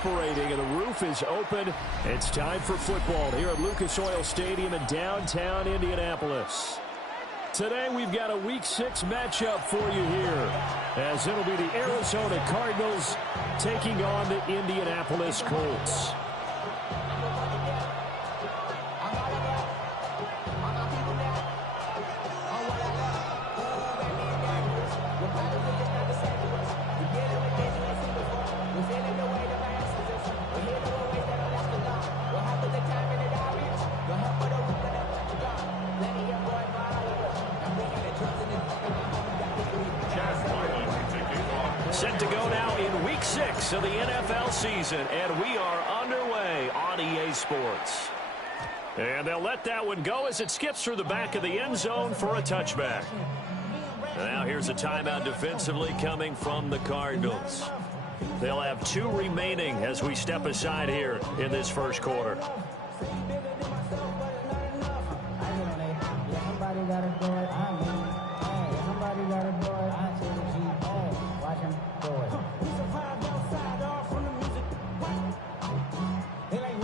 operating and the roof is open. It's time for football here at Lucas Oil Stadium in downtown Indianapolis. Today we've got a Week 6 matchup for you here, as it'll be the Arizona Cardinals taking on the Indianapolis Colts. Set to go now in Week 6 of the NFL season, and we are underway on EA Sports. And they'll let that one go as it skips through the back of the end zone for a touchback. And now here's a timeout defensively coming from the Cardinals. They'll have 2 remaining as we step aside here in this first quarter.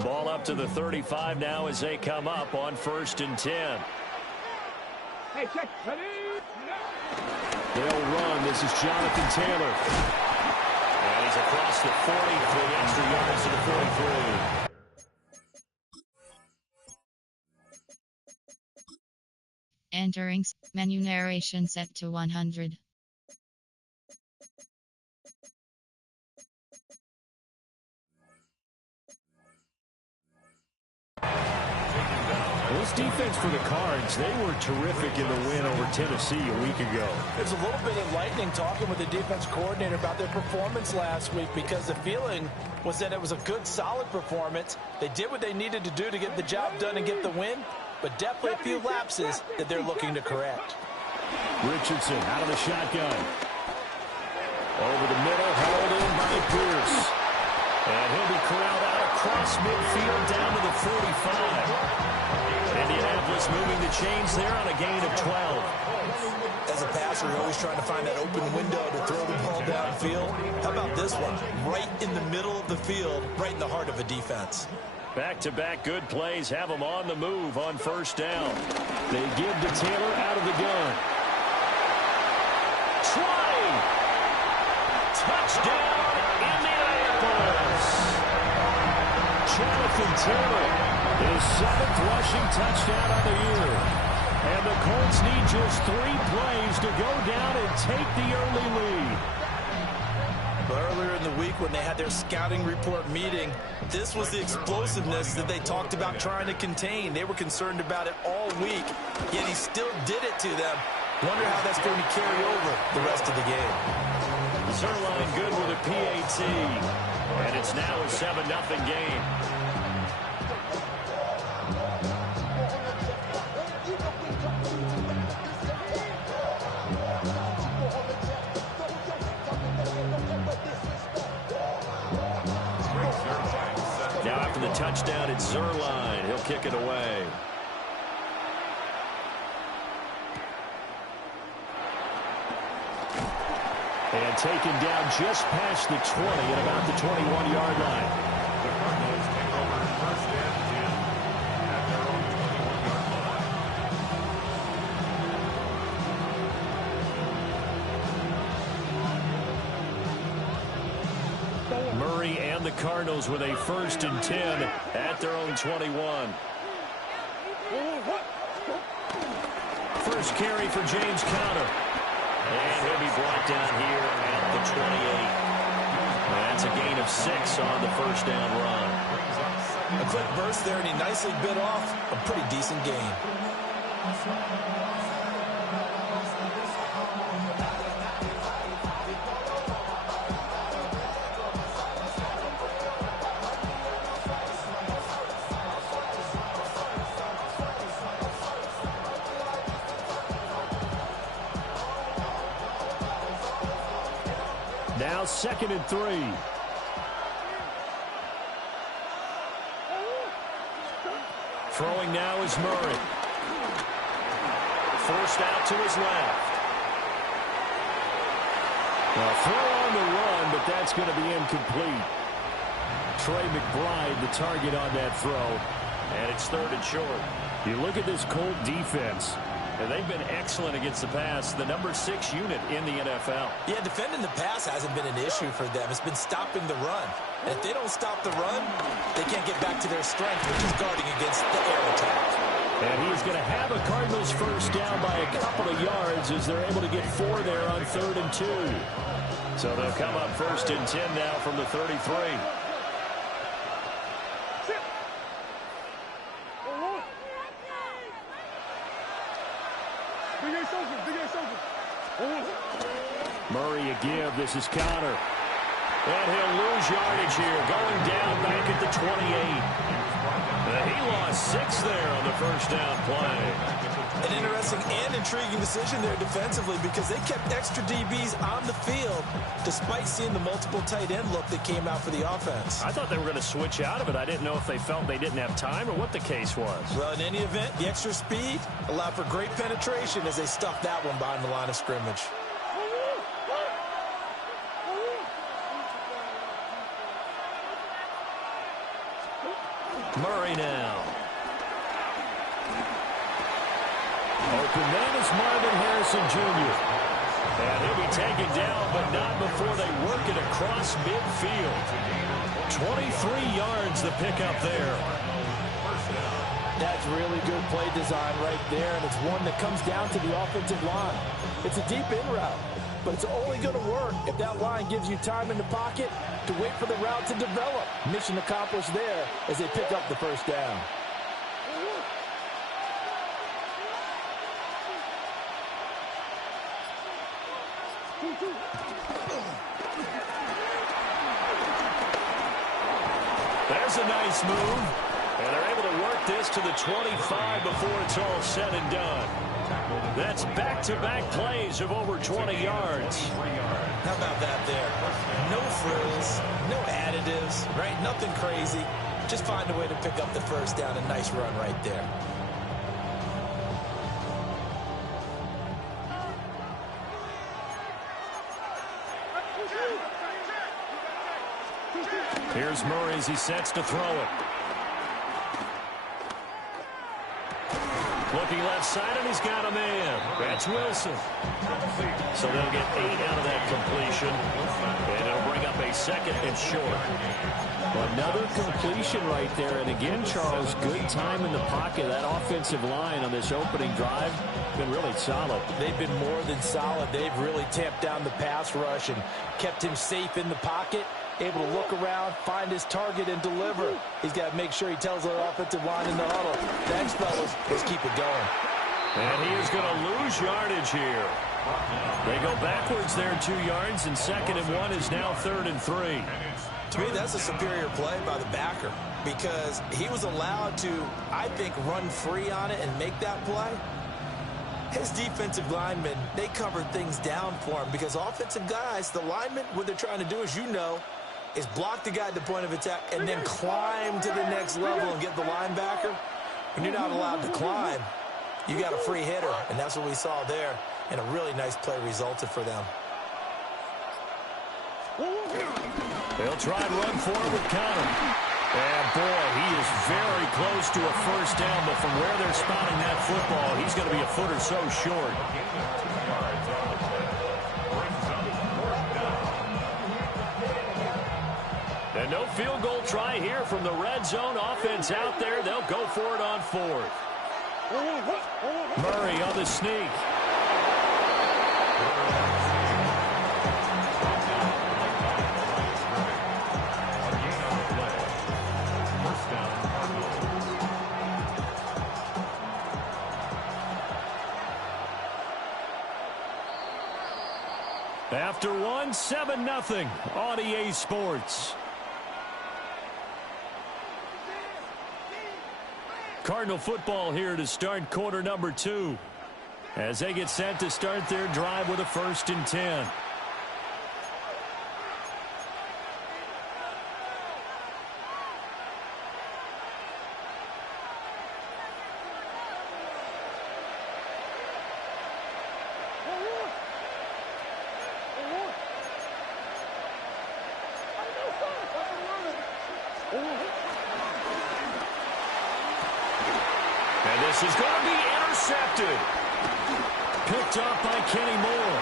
Ball up to the 35 now as they come up on 1st and 10. Hey, check. Ready? They'll run. This is Jonathan Taylor. And he's across the 40 for the extra yards to the 43. Entering menu narration set to 100. This defense for the Cards, they were terrific in the win over Tennessee a week ago. There's a little bit of lightning talking with the defense coordinator about their performance last week, because the feeling was that it was a good, solid performance. They did what they needed to do to get the job done and get the win, but definitely a few lapses that they're looking to correct. Richardson out of the shotgun. Over the middle, held in by Pierce. And he'll be corralled out across midfield down to the 45. Indianapolis moving the chains there on a gain of 12. As a passer, you're always trying to find that open window to throw the ball downfield. How about this one? Right in the middle of the field, right in the heart of a defense. Back-to-back good plays have them on the move on 1st down. They give to Taylor out of the gun. Trying. Touchdown, Indianapolis. Jonathan Taylor, his 7th rushing touchdown of the year. And the Colts need just 3 plays to go down and take the early lead. Earlier in the week when they had their scouting report meeting, this was the explosiveness that they talked about trying to contain. They were concerned about it all week, yet he still did it to them. Wonder how that's going to carry over the rest of the game. Zerline good with a PAT. And it's now a 7-0 game. Now after the touchdown, it's Zerline. He'll kick it away. And taken down just past the 20 at about the 21-yard line. The Cardinals take over 1st and 10 at their own 21-yard line. Murray and the Cardinals with a 1st and 10 at their own 21. First carry for James Conner. And he'll be brought down here at the 28. That's a gain of 6 on the 1st down run. A quick burst there, and he nicely bit off a pretty decent gain. Now 2nd and 3. Throwing now is Murray. Forced out to his left. A throw on the run, but that's going to be incomplete. Trey McBride, the target on that throw. And it's 3rd and short. You look at this Colt defense, and they've been excellent against the pass, the number 6 unit in the NFL. Yeah, defending the pass hasn't been an issue for them. It's been stopping the run. And if they don't stop the run, they can't get back to their strength, which is guarding against the air attack. And he's going to have a Cardinals first down by a couple of yards as they're able to get 4 there on 3rd and 2. So they'll come up 1st and 10 now from the 33. Murray a give. This is Connor. And he'll lose yardage here. Going down back at the 28. He lost 6 there on the first down play. An interesting and intriguing decision there defensively because they kept extra DBs on the field despite seeing the multiple tight end look that came out for the offense. I thought they were going to switch out of it. I didn't know if they felt they didn't have time or what the case was. Well, in any event, the extra speed allowed for great penetration as they stuffed that one behind the line of scrimmage. Murray now. Open man is Marvin Harrison Jr. And he'll be taken down, but not before they work it across midfield. 23 yards the pickup there. That's really good play design right there, and it's one that comes down to the offensive line. It's a deep in route, but it's only going to work if that line gives you time in the pocket to wait for the route to develop. Mission accomplished there as they pick up the first down. There's a nice move, and they're able to work this to the 25 before it's all said and done. That's back-to-back plays of over 20 yards. How about that there? No frills, no additives, right? Nothing crazy. Just find a way to pick up the first down. A nice run right there. Here's Murray as he sets to throw it. Looking left side, and he's got a man. That's Wilson. So they'll get 8 out of that completion, and it'll bring up a 2nd and short. Another completion right there. And again, Charles, good time in the pocket. That offensive line on this opening drive been really solid. They've been more than solid. They've really tamped down the pass rush and kept him safe in the pocket, able to look around, find his target, and deliver. He's got to make sure he tells the offensive line in the huddle, thanks, fellas, let's keep it going. And he is going to lose yardage here. They go backwards there 2 yards, and 2nd and 1 is now 3rd and 3. To me, that's a superior play by the backer because he was allowed to, I think, run free on it and make that play. His defensive linemen, they covered things down for him because offensive guys, the linemen, what they're trying to do, as you know, is block the guy at the point of attack and then climb to the next level and get the linebacker. When you're not allowed to climb, you got a free hitter, and that's what we saw there, and a really nice play resulted for them. They'll try and run forward with Connor. And, boy, he is very close to a first down, but from where they're spotting that football, he's going to be a foot or so short. And no field goal try here from the red zone offense out there. They'll go for it on 4th. Murray on the sneak. After 1, 7-0 on EA Sports. Cardinal football here to start quarter number 2 as they get set to start their drive with a 1st and 10. And this is going to be intercepted. Picked up by Kenny Moore.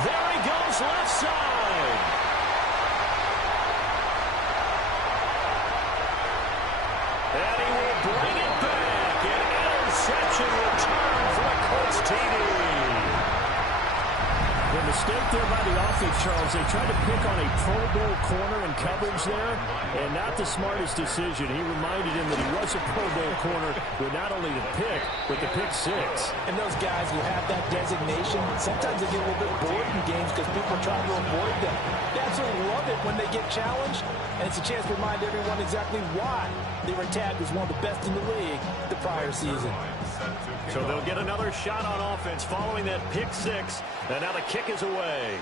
There he goes, left side. And he will bring it back. An interception return for the Colts TD. The mistake there by the offense, Charles, they tried to pick on a Pro Bowl corner in coverage there, and not the smartest decision. He reminded him that he was a Pro Bowl corner with not only the pick, but the pick six. And those guys who have that designation, sometimes they get a little bit bored in games because people try to avoid them. They absolutely love it when they get challenged, and it's a chance to remind everyone exactly why they were tagged as one of the best in the league the prior season. So they'll get another shot on offense following that pick six, and now the kick is away.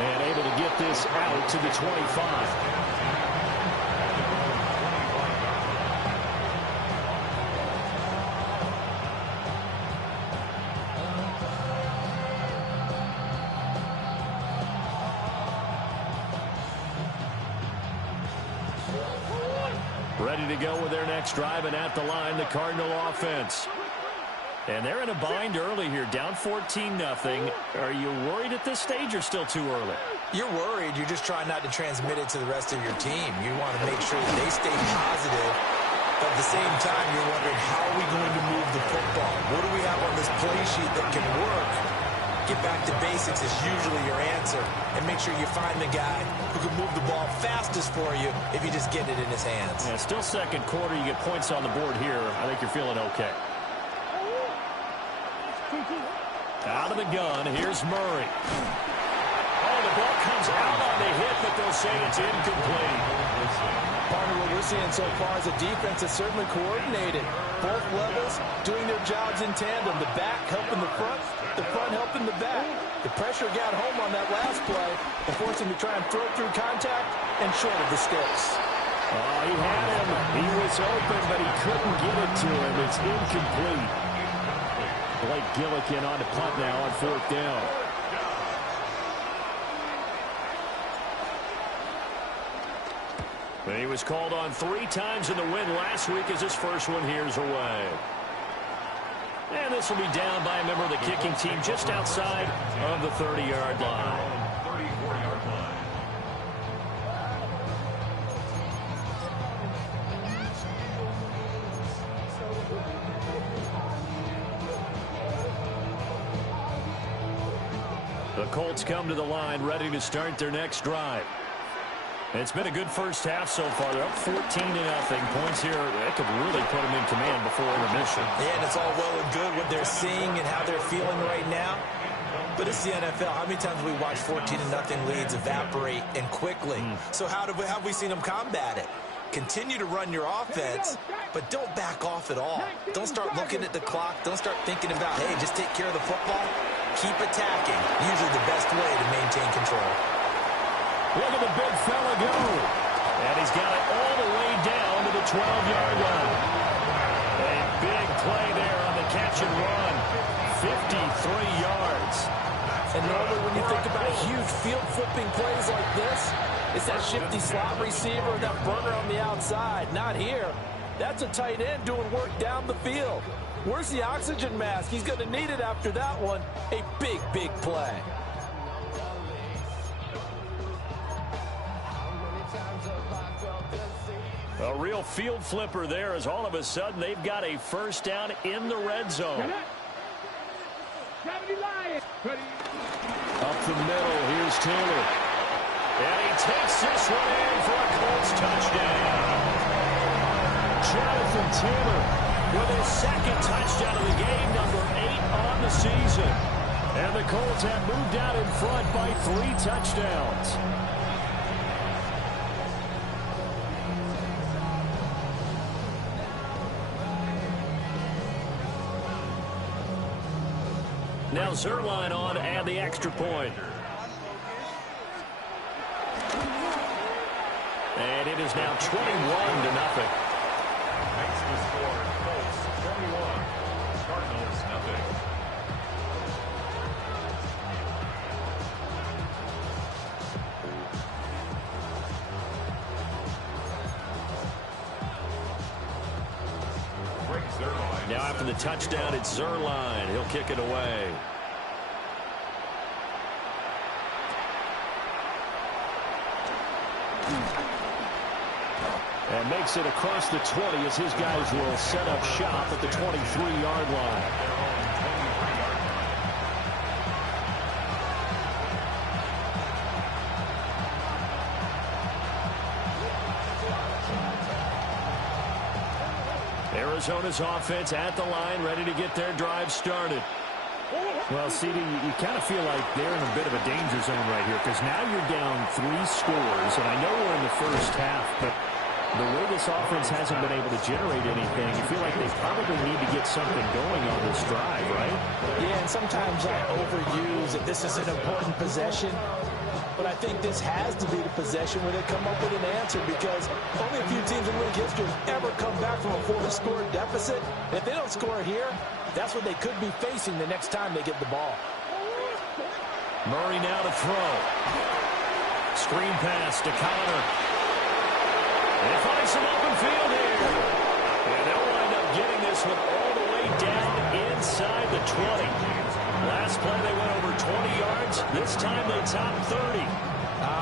And able to get this out to the 25. Ready to go with their next drive, and at the line, the Cardinal offense. And they're in a bind early here, down 14-0. Are you worried at this stage or still too early? You're worried. You're just trying not to transmit it to the rest of your team. You want to make sure that they stay positive. But at the same time, you're wondering, how are we going to move the football? What do we have on this play sheet that can work? Get back to basics is usually your answer. And make sure you find the guy who can move the ball fastest for you if you just get it in his hands. Yeah, still second quarter. You get points on the board here. I think you're feeling okay. Out of the gun, here's Murray. Oh, the ball comes out on the hit, but they'll say it's incomplete. Partner, what we're seeing so far is a defense that's certainly coordinated. Both levels doing their jobs in tandem. The back helping the front helping the back. The pressure got home on that last play and forced him to try and throw through contact and short of the sticks. Oh, he had him. He was open, but he couldn't get it to him. It's incomplete. Blake Gillikin on the punt now on fourth down. He was called on 3 times in the win last week as his first one here's away. And this will be down by a member of the kicking team just outside of the 30-yard line. 34-yard line. The Colts come to the line ready to start their next drive. It's been a good first half so far. They're up 14-0. Points here, that could really put them in command before intermission. Yeah, and it's all well and good what they're seeing and how they're feeling right now. But it's the NFL. How many times have we watched 14-0 leads evaporate and quickly? So how have we seen them combat it? Continue to run your offense, but don't back off at all. Don't start looking at the clock. Don't start thinking about, hey, just take care of the football. Keep attacking. Usually the best way to maintain control. Look at the big fella go. And he's got it all the way down to the 12-yard line. A big play there on the catch and run. 53 yards. And normally when you think about huge field flipping plays like this, it's that shifty slot receiver or that burner on the outside. Not here. That's a tight end doing work down the field. Where's the oxygen mask? He's going to need it after that one. A big, big play. A real field flipper there as all of a sudden they've got a first down in the red zone. Up the middle, here's Taylor. And he takes this one in for a Colts touchdown. Jonathan Taylor with his second touchdown of the game, number 8 on the season. And the Colts have moved out in front by 3 touchdowns. Now Zerline on to add the extra point. And it is now 21-0. Makes the score. Colts 21. Cardinals nothing. for the touchdown. It's Zerline. He'll kick it away. And makes it across the 20 as his guys will set up shop at the 23-yard line. Arizona's offense at the line, ready to get their drive started. Well, CD, you kind of feel like they're in a bit of a danger zone right here because now you're down 3 scores, and I know we're in the first half, but the way this offense hasn't been able to generate anything, you feel like they probably need to get something going on this drive, right? Yeah, and sometimes I overuse that this is an important possession. But I think this has to be the possession where they come up with an answer because only a few teams in league history have ever come back from a 4-score deficit. And if they don't score here, that's what they could be facing the next time they get the ball. Murray now to throw. Screen pass to Connor. And they find some open field here. And they'll wind up getting this one all the way down inside the 20. Last play they went over 20 yards. This time they topped 30.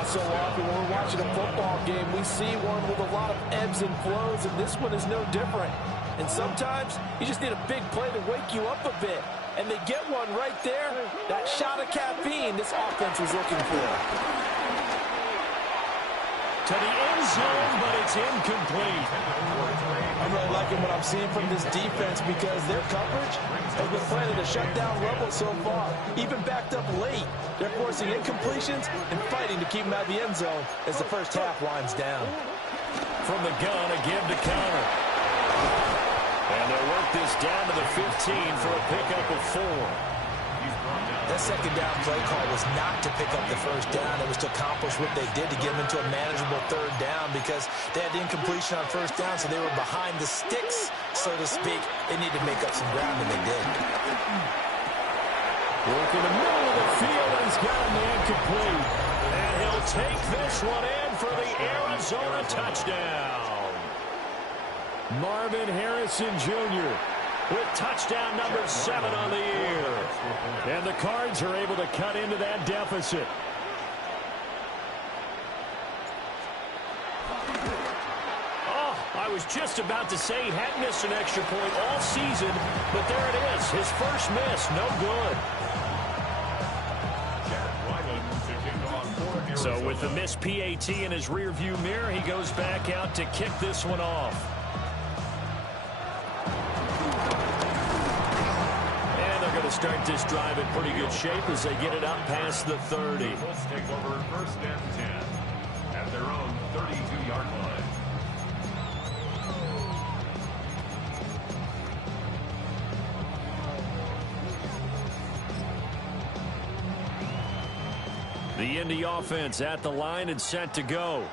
So often when we're watching a football game, we see one with a lot of ebbs and flows, and this one is no different. And sometimes you just need a big play to wake you up a bit. And they get one right there. That shot of caffeine this offense was looking for. To the end zone, but it's incomplete. I'm really liking what I'm seeing from this defense because their coverage has been playing at a shutdown level so far. Even backed up late, they're forcing incompletions and fighting to keep them out of the end zone as the first half winds down. From the gun, a give to Connor. And they'll work this down to the 15 for a pickup of 4. That second down play call was not to pick up the first down. It was to accomplish what they did to get them into a manageable third down because they had the incompletion on first down, so they were behind the sticks, so to speak. They needed to make up some ground, and they did. Work in the middle of the field, and he's got a man complete. And he'll take this one in for the Arizona touchdown. Marvin Harrison Jr. with touchdown number 7 on the year. And the Cards are able to cut into that deficit. Oh, I was just about to say he hadn't missed an extra point all season, but there it is. His first miss, no good. So with the missed PAT in his rearview mirror, he goes back out to kick this one off. To start this drive in pretty good shape as they get it up past the 30. Take over first and 10 at their own 32-yard line. The Indy offense at the line and set to go.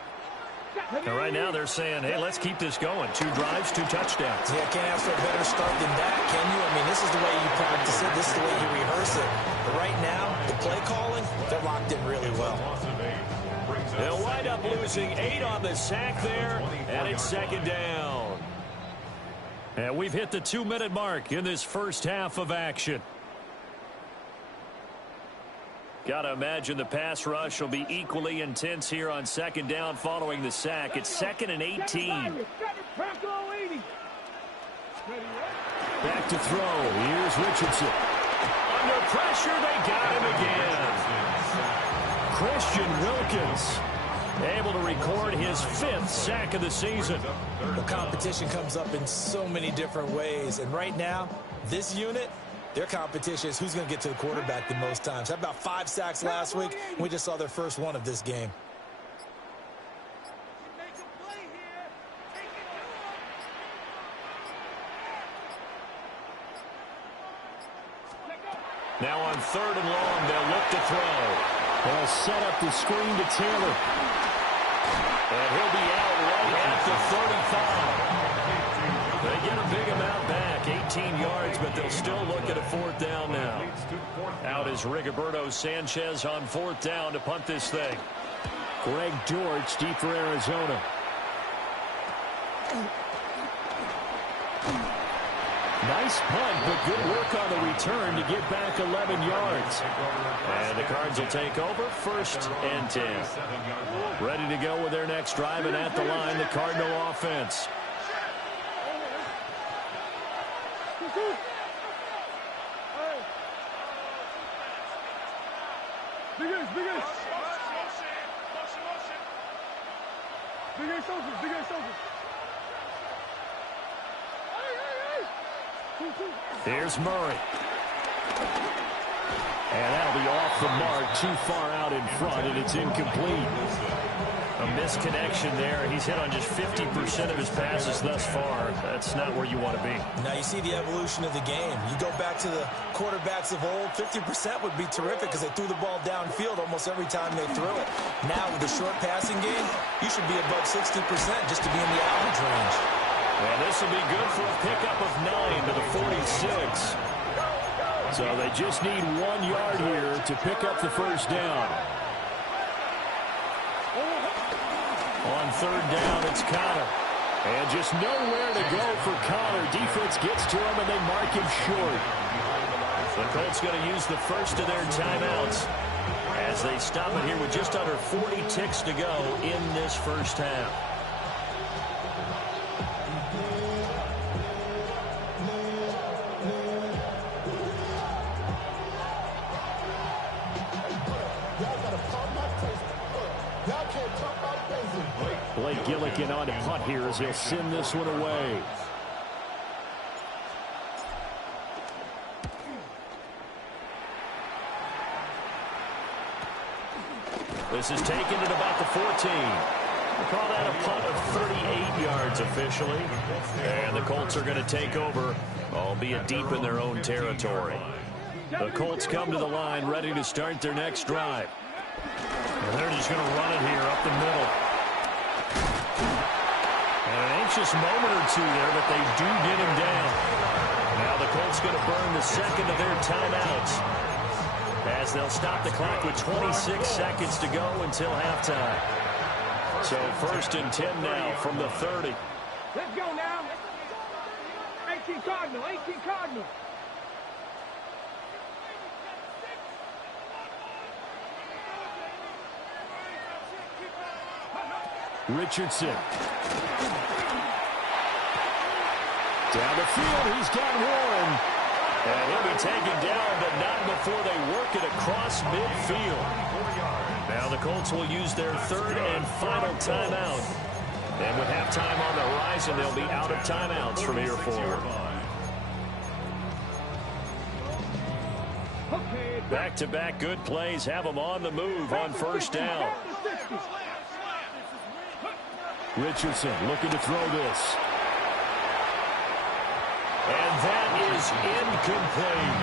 And right now they're saying, hey, let's keep this going. 2 drives, 2 touchdowns. Yeah, can't ask for a better start than that, can you? I mean, this is the way you practice it. This is the way you rehearse it. But right now, the play calling, they're locked in really well. They'll wind up losing 8 on the sack there, and it's second down. And we've hit the 2-minute mark in this first half of action. Got to imagine the pass rush will be equally intense here on second down following the sack. It's 2nd and 18. Back to throw. Here's Richardson. Under pressure, they got him again. Christian Wilkins able to record his 5th sack of the season. The competition comes up in so many different ways. And right now, this unit, their competition is who's going to get to the quarterback the most times. Had about 5 sacks last week. We just saw their first one of this game. Now on 3rd and long, they'll look to throw. They'll set up the screen to Taylor. And he'll be out right at the 35. They get a big amount back, 18 yards, but they'll still look at a 4th down now. Out is Rigoberto Sanchez on 4th down to punt this thing. Greg George deep for Arizona. Nice punt, but good work on the return to get back 11 yards. And the Cards will take over, 1st and 10. Ready to go with their next drive, and at the line, the Cardinal offense. Here's Murray. And that'll be off the mark, too far out in front, and it's incomplete. A misconnection there. He's hit on just 50% of his passes thus far. That's not where you want to be. Now you see the evolution of the game. You go back to the quarterbacks of old, 50% would be terrific because they threw the ball downfield almost every time they threw it. Now with the short passing game, you should be above 60% just to be in the average range. And this will be good for a pickup of 9 to the 46. So they just need 1 yard here to pick up the first down. On 3rd down, it's Connor. And just nowhere to go for Connor. Defense gets to him, and they mark him short. The Colts going to use the first of their timeouts as they stop it here with just under 40 ticks to go in this first half. Blake Gillikin on to punt here as he'll send this one away. This is taken at about the 14. We'll call that a punt of 38 yards officially. And the Colts are going to take over, albeit deep in their own territory. The Colts come to the line ready to start their next drive. And they're just going to run it here up the middle. And an anxious moment or two there, but they do get him down. Now the Colts going to burn the second of their timeouts as they'll stop the clock with 26 seconds to go until halftime. So 1st and 10 now from the 30. Let's go now. 18 Cardinal, 18 Cardinal. Richardson. Down the field, he's got Warren. And he'll be taken down, but not before they work it across midfield. Now the Colts will use their 3rd and final timeout. And with halftime on the horizon, they'll be out of timeouts from here forward. Back-to-back good plays have them on the move on 1st down. Richardson looking to throw this. And that is incomplete.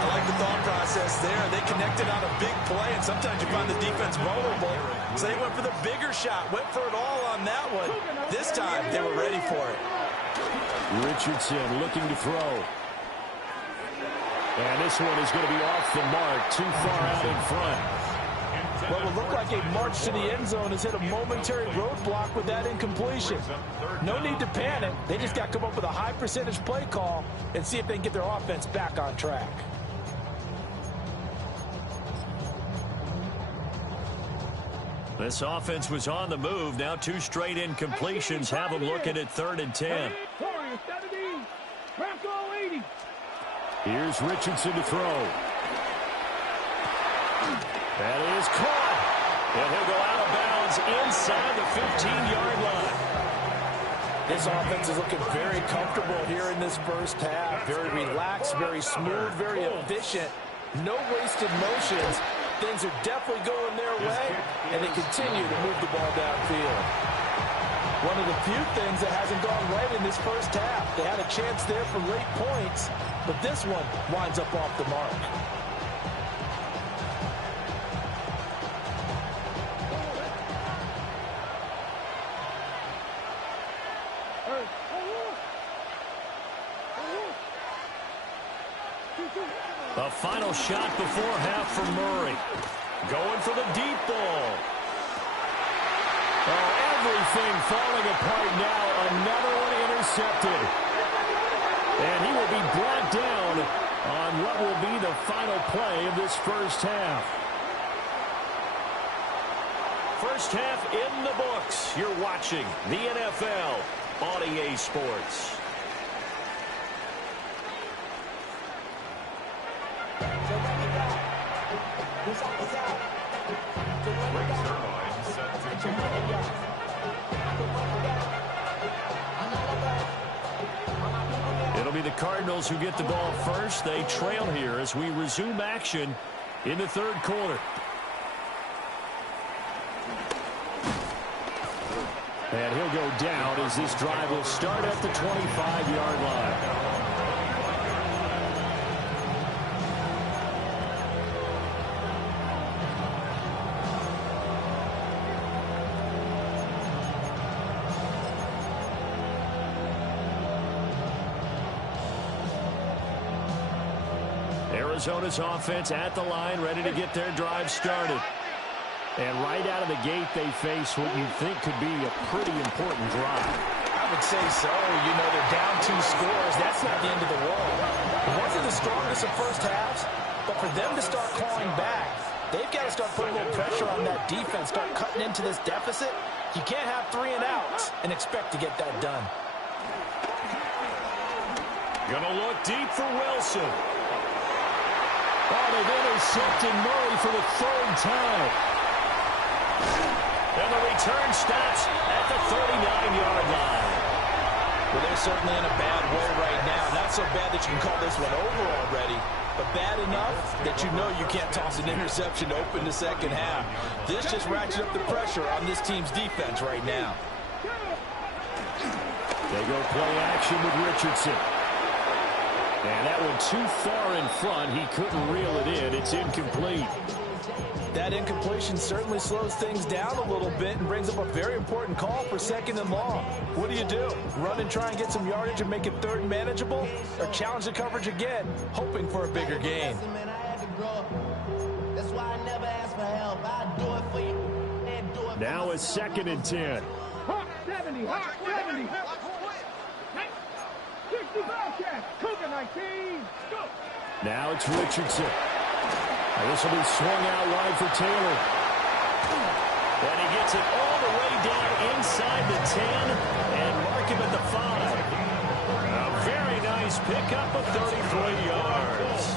I like the thought process there. They connected on a big play, and sometimes you find the defense vulnerable. So they went for the bigger shot, went for it all on that one. This time, they were ready for it. Richardson looking to throw. And this one is going to be off the mark, too far out in front. What will look like a march to the end zone has hit a momentary roadblock with that incompletion. No need to panic. They just got to come up with a high percentage play call and see if they can get their offense back on track. This offense was on the move. Now 2 straight incompletions have them looking at 3rd and 10. Here's Richardson to throw. That is caught. And he'll go out of bounds inside the 15-yard line. This offense is looking very comfortable here in this first half. Very relaxed, very smooth, very efficient. No wasted motions. Things are definitely going their way, and they continue to move the ball downfield. One of the few things that hasn't gone right in this first half. They had a chance there for late points, but this one winds up off the mark. A final shot before half for Murray. Going for the deep ball. Oh, everything falling apart now. Another one intercepted. And he will be brought down on what will be the final play of this first half. First half in the books. You're watching the NFL on EA Sports. It'll be the Cardinals who get the ball first. They trail here as we resume action in the third quarter. And he'll go down as this drive will start at the 25-yard line. Arizona's offense at the line, ready to get their drive started. And right out of the gate, they face what you think could be a pretty important drive. I would say so. You know, they're down 2 scores. That's not the end of the world. It wasn't the strongest of first halves, but for them to start clawing back, they've got to start putting a little pressure on that defense, start cutting into this deficit. You can't have 3 and outs and expect to get that done. Gonna look deep for Wilson. Oh, they've intercepted Murray for the 3rd time. And the return stops at the 39-yard line. Well, they're certainly in a bad way right now. Not so bad that you can call this one over already, but bad enough that you know you can't toss an interception to open the second half. This just ratchets up the pressure on this team's defense right now. They go play action with Richardson. And that one too far in front. He couldn't reel it in. It's incomplete. That incompletion certainly slows things down a little bit and brings up a very important call for 2nd and long. What do? Run and try and get some yardage and make it 3rd manageable? Or challenge the coverage again, hoping for a bigger gain? Now it's 2nd and 10. Hawk 70, Hawk 70. 60 Bobcats, Cougar 19. Go. Now it's Richardson. And this will be swung out wide for Taylor. And he gets it all the way down inside the 10 and mark him at the 5. A very nice pickup of 33 yards.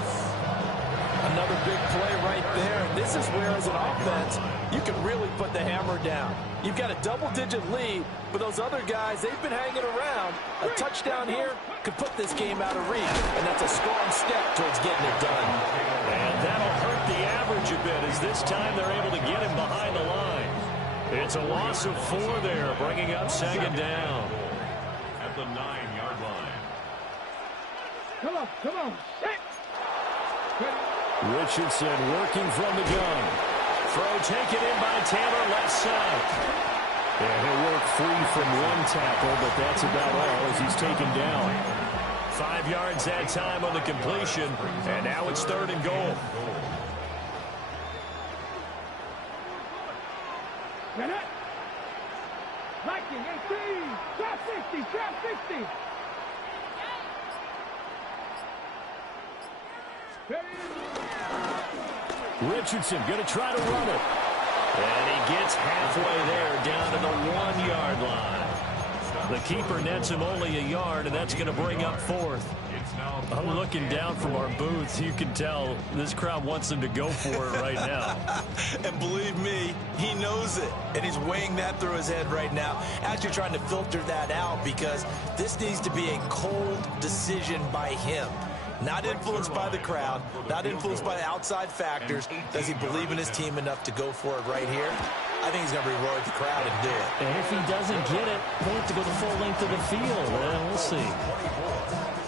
Another big play right there. And this is where, as an offense, you can really put the hammer down. You've got a double-digit lead, but those other guys, they've been hanging around. A touchdown here could put this game out of reach, and that's a strong step towards getting it done. And that'll hurt the average a bit as this time they're able to get him behind the line. It's a loss of 4 there, bringing up 2nd down. At the 9-yard line. Come on. Richardson working from the gun. Throw taken in by Taylor, left side. And he'll work free from one tackle, but that's about all as he's taken down. 5 yards that time on the completion, and now it's 3rd and goal. Get it. Viking 18. Trap 60, trap 60. Richardson going to try to run it. And he gets halfway there down to the 1-yard line. The keeper nets him only a yard, and that's going to bring up 4th. I'm looking down from our booth. You can tell this crowd wants them to go for it right now. And believe me, he knows it. And he's weighing that through his head right now. Actually trying to filter that out because this needs to be a cold decision by him. Not influenced by the crowd, not influenced by outside factors. Does he believe in his team enough to go for it right here? I think he's going to reward the crowd and do it. And if he doesn't get it, he'll have to go the full length of the field. Well, we'll see.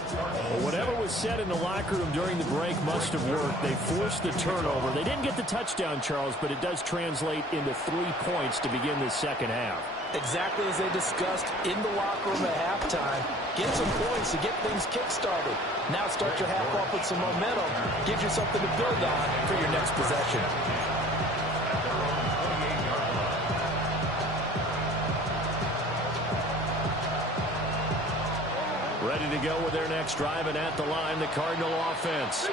Well, whatever was said in the locker room during the break must have worked. They forced the turnover. They didn't get the touchdown, Charles, but it does translate into 3 points to begin the second half. Exactly as they discussed in the locker room at halftime. Get some points to get things kick-started. Now start your half off with some momentum. Gives you something to build on for your next possession. Ready to to go with their next drive, and at the line, the Cardinal offense.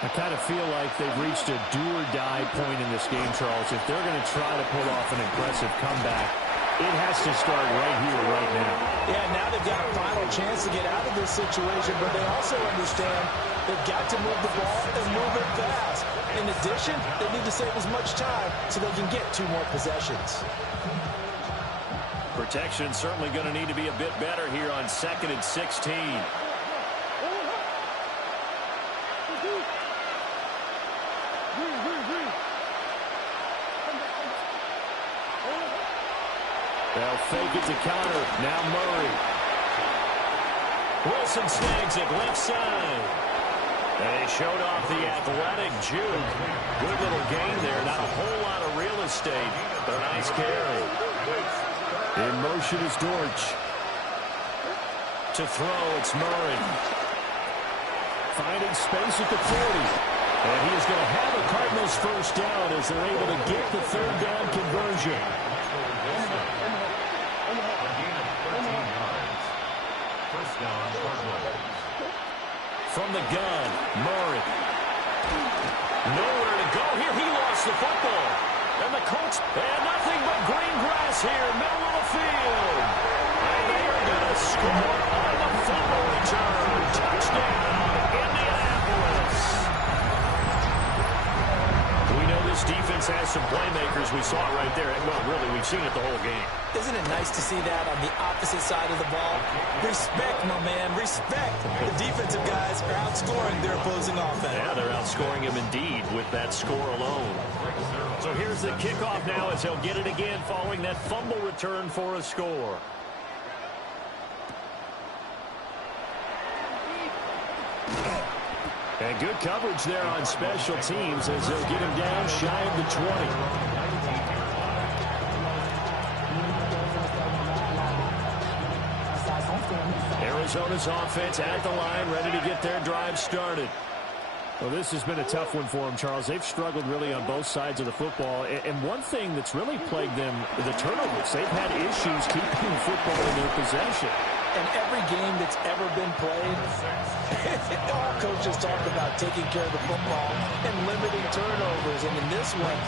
I kind of feel like they've reached a do-or-die point in this game, Charles. If they're going to try to pull off an impressive comeback, it has to start right here, right now. Yeah, now they've got a final chance to get out of this situation, but they also understand they've got to move the ball and move it fast. In addition, they need to save as much time so they can get 2 more possessions. Protection certainly going to need to be a bit better here on 2nd and 16. They'll fake it to counter. Now Murray. Wilson snags it left side. And he showed off the athletic juke. Good little gain there. Not a whole lot of real estate, but a nice carry. In motion is Dortch. To throw, it's Murray. Finding space at the 40. And he is going to have a Cardinals first down as they're able to get the 3rd down conversion. From the gun, Murray. Nowhere to go here. He lost the football. And the Colts, and nothing but green grass here, middle of the field. And they are going to score on the fumble return. Touchdown, Indianapolis. We know this defense has some playmakers. We saw it right there. Well, really, we've seen it the whole game. Isn't it nice to see that on the opposite side of the ball? Respect, my man, respect. The defensive guys are outscoring their opposing offense. Yeah, they're outscoring him indeed with that score alone. So here's the kickoff now as he'll get it again following that fumble return for a score. And good coverage there on special teams as they'll get him down shy of the 20. Arizona's offense at the line, ready to get their drive started. Well, this has been a tough one for them, Charles. They've struggled really on both sides of the football. And one thing that's really plagued them, the turnovers. They've had issues keeping the football in their possession. And every game that's ever been played, all coaches talk about taking care of the football and limiting turnovers. And in this one,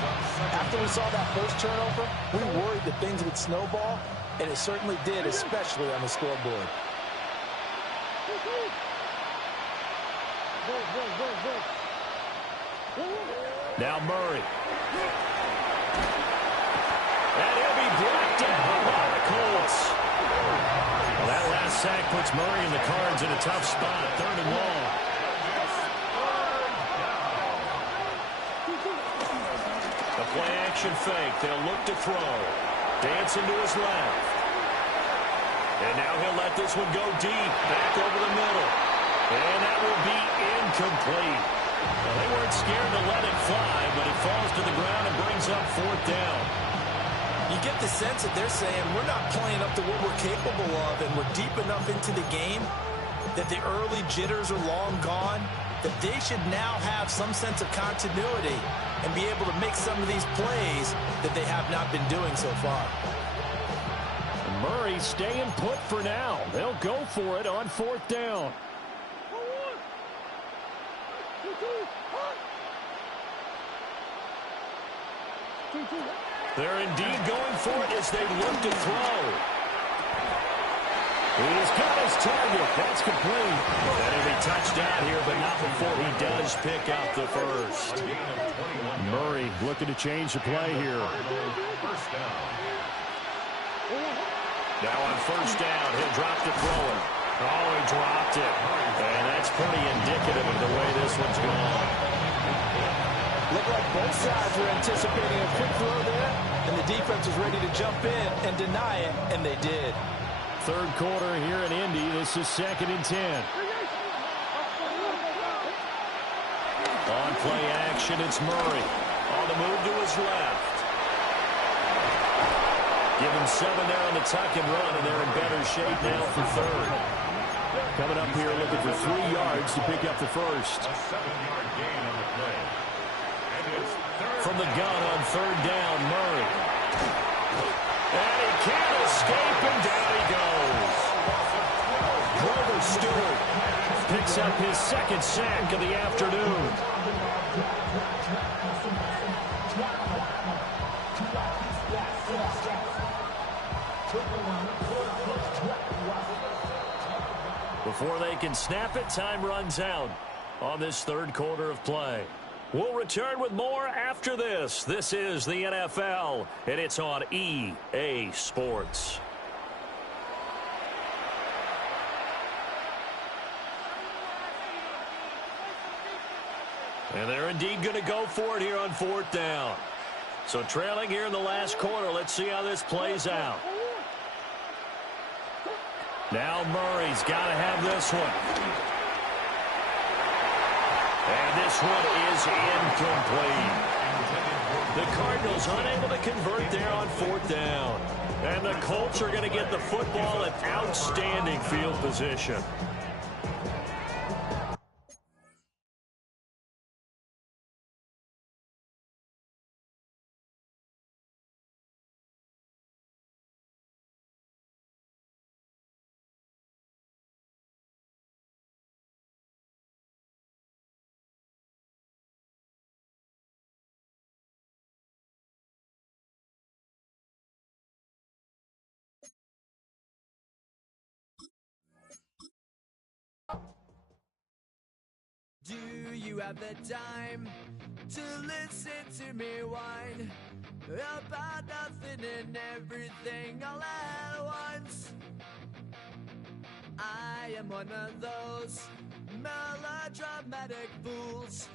after we saw that first turnover, we worried that things would snowball, and it certainly did, especially on the scoreboard. Now Murray. And he'll be brought down by the Colts. Well, that last sack puts Murray and the Cards in a tough spot. 3rd and long. The play action fake. They'll look to throw. Dancing to his left. And now he'll let this one go deep. Back over the middle. And that will be incomplete. Well, they weren't scared to let it fly, but it falls to the ground and brings up 4th down. You get the sense that they're saying we're not playing up to what we're capable of, and we're deep enough into the game that the early jitters are long gone, that they should now have some sense of continuity and be able to make some of these plays that they have not been doing so far. Murray staying put for now. They'll go for it on 4th down. They're indeed going for it as they look to throw. He's got his target. That's complete. That'll be touchdown here, but not before he does pick up the first. Murray looking to change the play here. Now on 1st down, he'll drop the thrower. Oh, he dropped it. And that's pretty indicative of the way this one's gone. Looked like both sides were anticipating a quick throw there, and the defense was ready to jump in and deny it, and they did. 3rd quarter here in Indy. This is 2nd and 10. On play action, it's Murray. On the move to his left. Give him 7 there on the tuck and run, and they're in better shape now for 3rd. Coming up here looking for 3 yards to pick up the first. A 7-yard gain on the play. And it's 3rd. From the gun on 3rd down, Murray. And he can't escape, and down he goes. over Stewart. Picks up his second sack of the afternoon. Before they can snap it, time runs out on this third quarter of play. We'll return with more after this. This is the NFL, and it's on EA Sports. And they're indeed going to go for it here on fourth down. So trailing here in the last quarter. Let's see how this plays out. Now Murray's got to have this one. And this one is incomplete. The Cardinals unable to convert there on fourth down. And the Colts are going to get the football in outstanding field position. Do you have the time to listen to me whine about nothing and everything all at once? I am one of those melodramatic fools,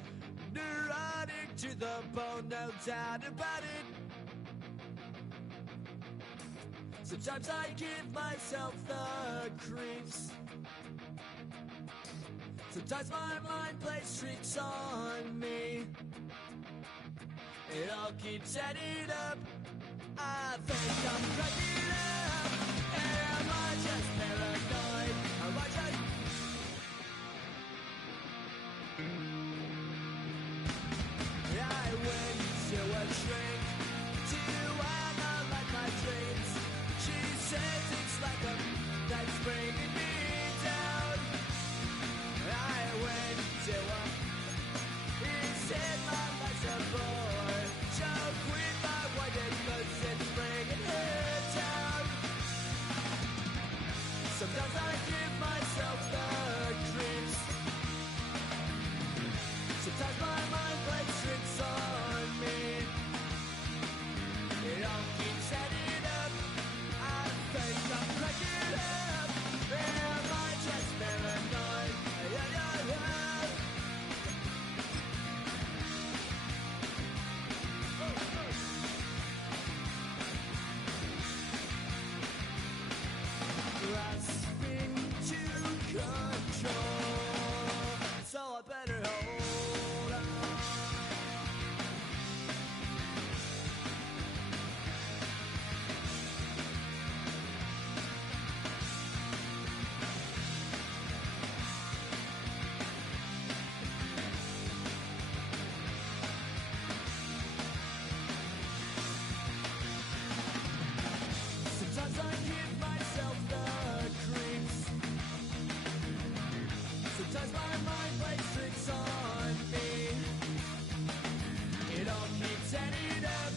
neurotic to the bone, no doubt about it. Sometimes I give myself the creeps. Sometimes my mind plays tricks on me. It all keeps adding up. I think I'm cracking up. Am I just paranoid? Am I just... I went to a shrink to analyze my dreams. She says it's like a that's bringing me down. I went to a, he said my life's a bore. Joke with my wife because it's bringing her down. Sometimes I give myself the creeps. Sometimes my mind plays tricks on me. It all keeps adding up. I think I'm cracking up. Am I just paranoid? Grasping to control, so I better hold on. Sometimes I give myself the creeps. Sometimes my mind plays tricks on me. It all keeps adding up.